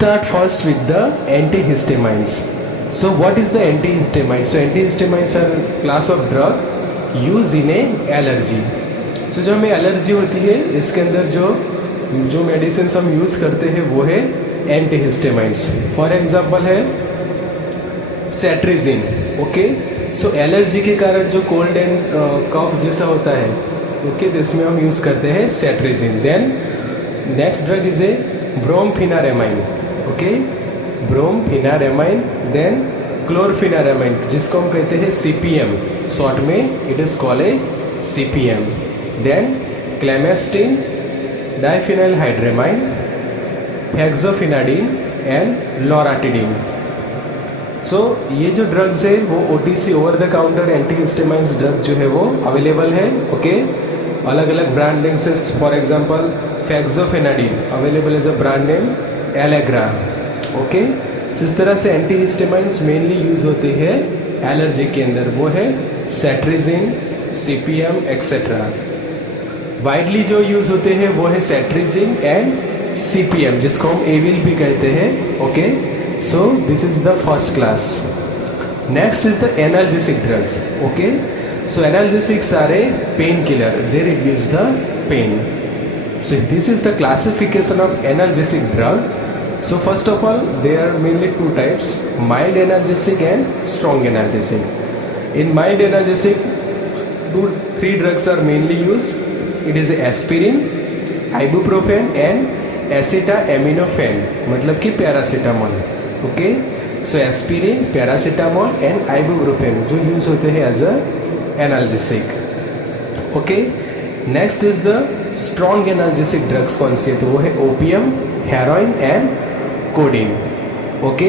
start first with the antihistamines. So what is the antihistamine? So antihistamines are class of drug used in a allergy. So जो हमें allergy होती है इसके अंदर जो medicine हम यूज़ करते हैं वो है एंटीहिस्टामाइन्स. फॉर एग्जांपल है सेट्रिजिन. ओके, सो एलर्जी के कारण जो कोल्ड एंड कफ जैसा होता है, ओके, इसमें हम यूज़ करते हैं cetirizine. Then next drug is a brompheniramine. Okay, brompheniramine. Then chlorpheniramine जिसको हम कहते हैं CPM, शॉर्ट में it is called a CPM. Then clemastine, diphenhydramine, fexofenadine and loratadine. So ये जो ड्रग्स है वो OTC over the counter antihistamines drug जो है वो अवेलेबल है. ओके, अलग अलग ब्रांड नेम से. For example fexofenadine available as a brand name Allegra. Okay, इस तरह से एंटीहिस्टामाइन्स मेनली यूज होते हैं एलर्जी के अंदर. वो है सेट्रिजिन, CPM एक्सेट्रा. वाइडली जो यूज होते हैं वो है सेट्रिजिन एंड CPM जिसको हम एविल भी कहते हैं. Okay, so this is the first class. Next is the analgesic drugs. Okay, so analgesics are a painkiller, they reduce the pain. So this is the classification of analgesic drug. So first of all, there are mainly two types: mild analgesic and strong analgesic. In mild analgesic, three drugs are mainly used. It is aspirin, ibuprofen and acetaminophen, मतलब कि paracetamol. Okay, so aspirin, paracetamol and ibuprofen जो use होते हैं as a analgesic. Okay, next is the strong analgesic drugs. कौन सी है? तो वो है opium, heroin and codeine. Okay,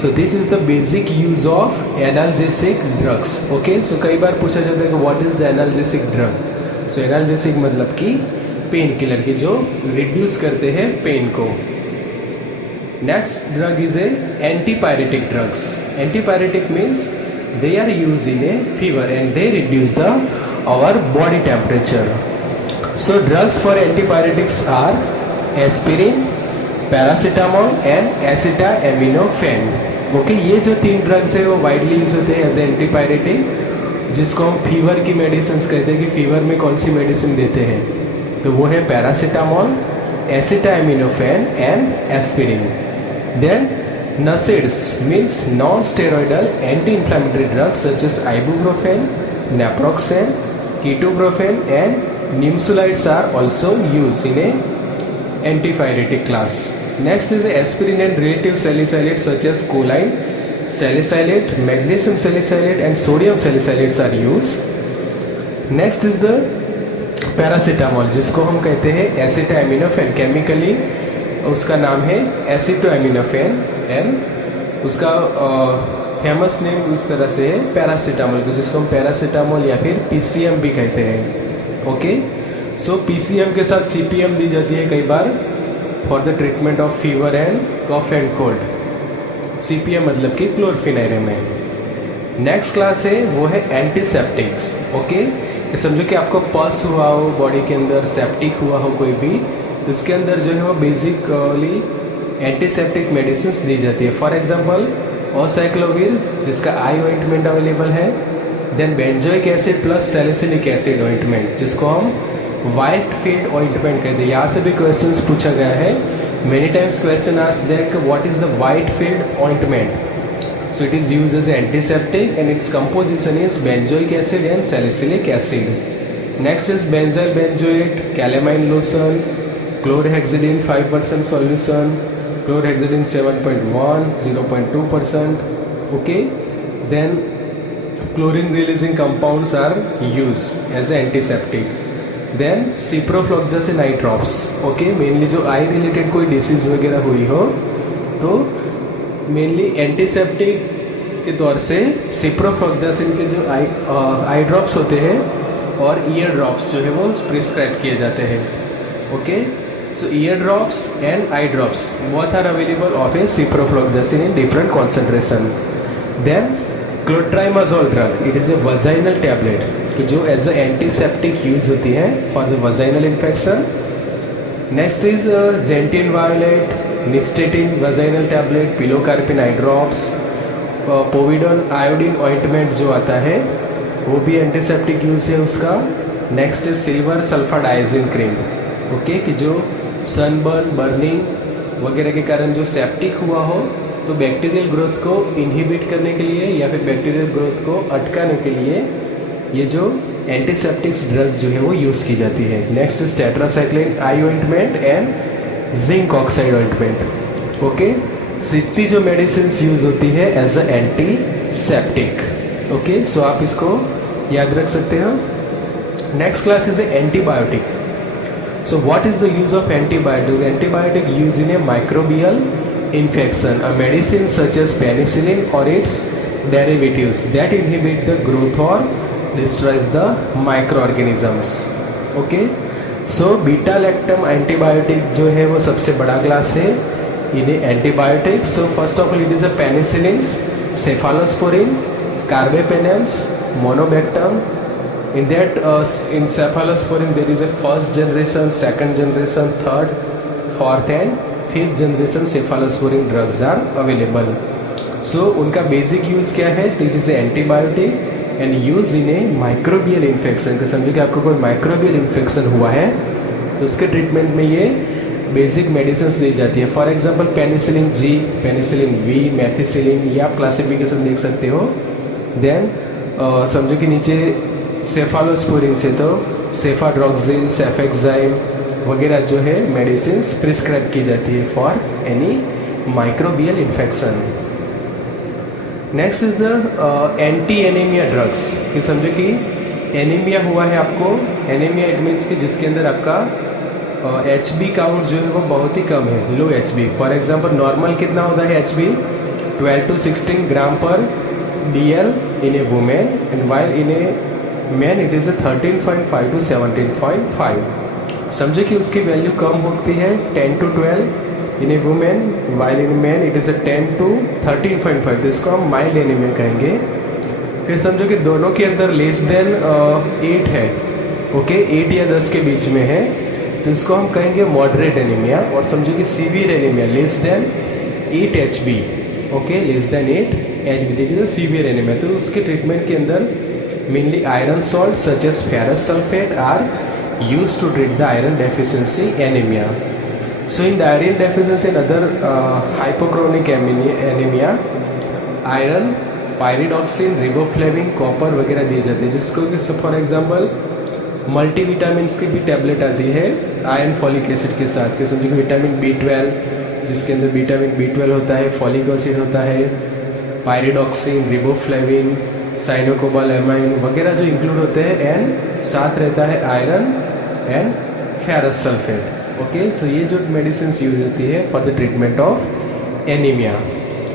so this is the basic use of analgesic drugs. Okay, so कई बार पूछा जाता है कि what is the analgesic drug. So analgesic मतलब कि पेन किलर की जो रिड्यूस करते हैं पेन को. Next drug is a antipyretic drugs. Antipyretic means they are use in a fever and they reduce the our body temperature. So drugs for antipyretics are aspirin, paracetamol and acetaminophen. Okay, ये जो तीन drugs है वो widely use होते हैं as antipyretic, जिसको हम fever की मेडिसिन कहते हैं कि फीवर में कौन सी मेडिसिन देते हैं. तो वो है paracetamol, acetaminophen and aspirin. Then NSAIDs means non-steroidal anti-inflammatory drugs such as ibuprofen, naproxen, ketoprofen and nimesulides are also used in a antipyretic class. Next is the aspirin and relative salicylates such as choline salicylate, magnesium salicylate and sodium salicylates are used. Next is the paracetamol जिसको हम कहते हैं acetaminophen. Chemically उसका नाम है acetaminophen and उसका famous name इस तरह से है पैरासीटामोल को, जिसको हम पैरासीटामोल या फिर PCM भी कहते हैं. ओके, सो PCM के साथ CPM दी जाती है कई बार for the treatment of fever and cough and cold. CPM मतलब कि क्लोरफेनारामाइन. नेक्स्ट क्लास है वो है एंटीसेप्टिक्स. ओके, समझो कि आपको पल्स हुआ हो बॉडी के अंदर, सेप्टिक हुआ हो कोई भी, तो इसके अंदर जो है वो बेसिकली एंटीसेप्टिक मेडिसिन दी जाती है. फॉर एग्जांपल ओसाइक्लोविर जिसका आई ऑइंटमेंट अवेलेबल है. Then benzoic acid plus salicylic acid ointment जिसको हम वाइट फील्ड ऑइंटमेंट कहते हैं. यहाँ से भी क्वेश्चंस पूछा गया है. Many times question asked that what is the white field ointment. So it is used as an antiseptic and its composition is benzoic acid and salicylic acid. Next is benzyl benzoate, calamine lotion, chlorhexidine 5% solution, chlorhexidine 7.1, 0.2%. Okay, then chlorine releasing compounds are used as an antiseptic. Then ciprofloxacin eye drops. Okay, mainly जो eye related कोई disease वगैरह हुई हो तो mainly antiseptic के तौर से ciprofloxacin के जो आई ड्रॉप्स होते हैं और ईयर ड्रॉप्स जो है वो प्रिस्क्राइब किए जाते हैं. Okay, so ear drops and eye drops both are available of a ciprofloxacin in different concentration. Then clotrimazole drug, it is a vaginal tablet कि जो एज ए एंटीसेप्टिक यूज होती है for the vaginal infection. Next is gentian violet, nystatin vaginal tablet, pilocarpine eye drops, povidone iodine ointment जो आता है वो भी antiseptic use है उसका। नेक्स्ट है सिल्वर सल्फर डाइजिन क्रीम, ओके, कि जो सनबर्न बर्निंग वगैरह के कारण जो सेप्टिक हुआ हो तो बैक्टीरियल ग्रोथ को इनहिबिट करने के लिए या फिर बैक्टीरियल ग्रोथ को अटकाने के लिए ये जो एंटीसेप्टिक्स ड्रग्स जो है वो यूज़ की जाती है। Next is tetracycline eye ointment and zinc oxide ointment, okay. So इतनी जो मेडिसिन यूज होती है as a antiseptic, okay. So आप इसको याद रख सकते हो। Next class is antibiotic. So what is the use of antibiotic? Antibiotic use in a microbial infection, a medicine such as penicillin or its derivatives that inhibit the growth or destroys the microorganisms, okay. So beta lactam antibiotic जो है वो सबसे बड़ा class है in antibiotic. So first of all it is a penicillin, cephalosporin, carbapenems, monobactam. In that in cephalosporin there is a first generation, second generation, third, fourth and fifth generation cephalosporin drugs are available. So उनका basic use क्या है? तो it is antibiotic and use in a microbial infection. तो समझो कि आपको कोई microbial infection हुआ है तो उसके ट्रीटमेंट में ये बेसिक मेडिसिन दी जाती है। For example penicillin G, penicillin V, methicillin, ये आप क्लासिफिकेशन देख सकते हो। देन समझो कि नीचे सेफालोस्पोरिन से तो सेफाड्रॉक्सिन, सेफेक्साइम वगैरह जो है मेडिसिन प्रिस्क्राइब की जाती है for any microbial infection. Next is the anti anaemia drugs, कि समझो कि एनीमिया हुआ है आपको। एनीमिया इट मीन्स कि जिसके अंदर आपका HB काउंट जो है वो बहुत ही कम है, लो HB। फॉर एग्जांपल नॉर्मल कितना होता है HB? 12 to 16 ग्राम पर DL in A women and while in a man it is a 13.5 to 17.5। समझे कि उसकी वैल्यू कम होती है 10 to 12 in A women, while in man it is 10 to 13.5। तो इसको हम माइल्ड एनीमिया कहेंगे। फिर समझो कि दोनों के अंदर लेस देन 8 है, ओके, 8 या 10 के बीच में है तो इसको हम कहेंगे मॉडरेट एनीमिया। और समझो कि severe anaemia less than 8 HB, okay, less than 8 HB, this is severe anaemia. तो उसके ट्रीटमेंट के अंदर mainly iron salt such as ferrous sulphate are used to treat the iron deficiency anemia. So in the iron deficiency and other hypochronic anemia, iron, pyridoxine, riboflavin, copper वगैरह दिए जाते हैं, जिसको कि फॉर एग्जांपल मल्टीविटामिन्स की भी tablet आती है आयरन फॉलिक एसिड के साथ। के समझो कि विटामिन B12 जिसके अंदर विटामिन B12 होता है, फॉलिक एसिड होता है, पायरिडॉक्सिन, रिबोफ्लेविन, साइनोकोबालामाइन वगैरह जो इंक्लूड होते हैं, एंड साथ रहता है iron and ferrous sulphate, okay. So ये जो मेडिसिन यूज होती है for the treatment of anaemia,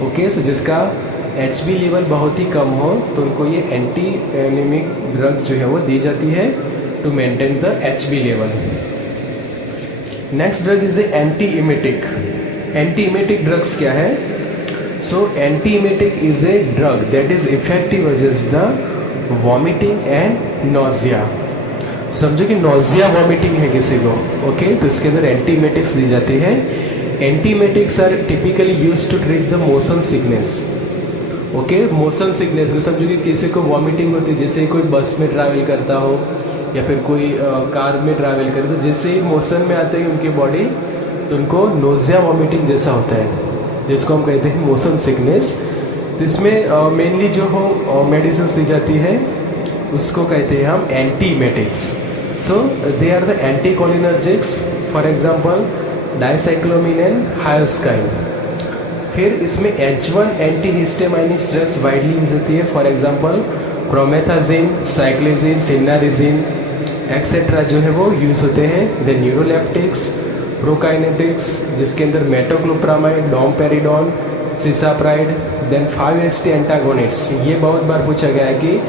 okay. So जिसका HB लेवल बहुत ही कम हो तो उनको ये एंटी एनीमिक ड्रग्स जो है वो दी जाती है to maintain the HB level. Next drug is antiemetic. Antiemetic drugs क्या है? So antiemetic is a drug that is effective against the vomiting and nausea. समझो कि नोजिया वॉमिटिंग है किसी को, ओके, तो इसके अंदर एंटीमेटिक्स दी जाती है। Antiemetics are typically used to treat the motion sickness, okay. Motion sickness में समझो कि किसी को वॉमिटिंग होती है, जैसे कोई बस में ट्रैवल करता हो या फिर कोई कार में ट्रैवल करे, तो जैसे ही मोशन में आते हैं उनकी बॉडी तो उनको नोजिया वॉमिटिंग जैसा होता है, जिसको हम कहते हैं मोशन सिकनेस। तो इसमें मेनली जो हो मेडिसिन दी जाती है उसको कहते हैं हम antiemetics. So they are the anticholinergics, for example dicyclomine and hyoscine. फिर इसमें H1 antihistaminic drugs widely use होती है, for example promethazine, cyclizine, cinnarizine etcetera जो है वो यूज होते हैं। द न्यूरोलेप्टिक्स, प्रोकाइनेटिक्स जिसके अंदर metoclopramide, domperidone, cisapride, then 5-HT antagonist. ये बहुत बार पूछा गया है कि